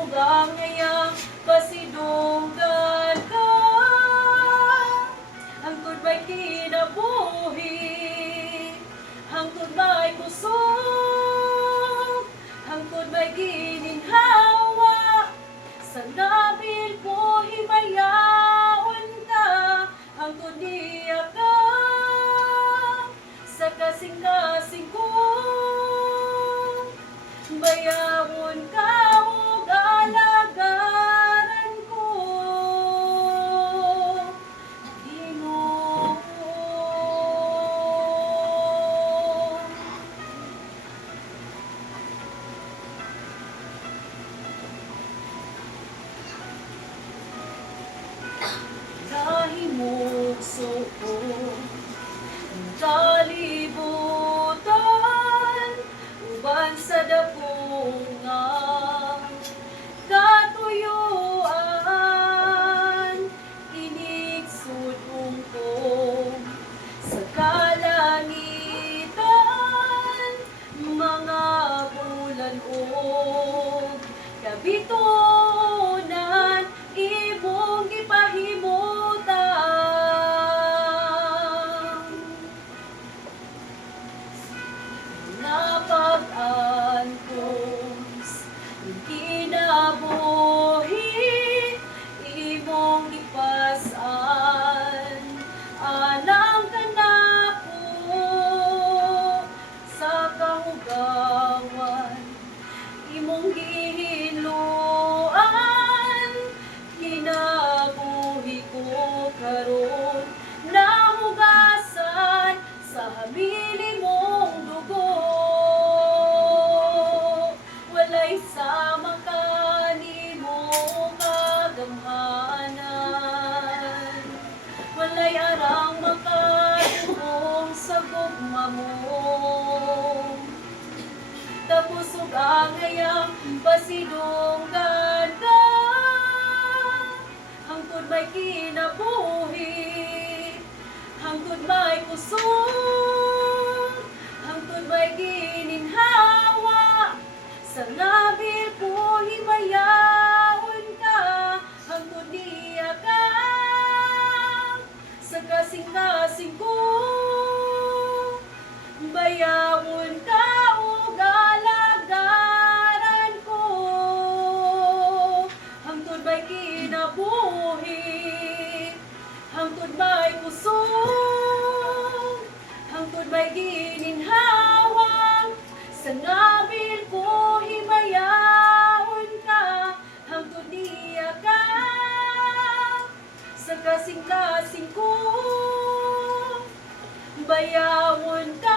sugang ngayang pasidunggan ka. Hangtod ba'y kinabuhi, hangtod ba'y kusog, hangtod ba'y gininhawa, sa nabil ko himayaon ka, hangtod niya ka, sa kasing-kasing ko, bayawon ka o alagaran ko. Ginoo. Nahimog suko kalibutan, uban sa dapungan katuyuan, inigsud ungkong sa kalangitan, mga bulan o kabitunan, imong gipahimutan. Napag-antos kinabuhi, imong gipas-an alang kanako sa kahugawan, imong gihiluan, kinabuhi ko karon nahugasan sa hamili mong dugo. Walay sama ka nimo kagamhanan, walay arang makatubong sa gugma mo. Tapos ug angayang pasidunggan ka, hangtod may kinabuhi, hangtod may kusog, hangtod may gininhawa, sa nabil ko himayahon ka, hangtod niya ka, sa kasing-kasing ko, bayawon ka o alagaran ko. Hangtod ba'y kinabuhi, hangtod ba'y kusog, hangtod ba'y gininhawa, sa nabil ko himayahon ka, hangtod niya ka, sa kasing-kasing ko, bayawon ka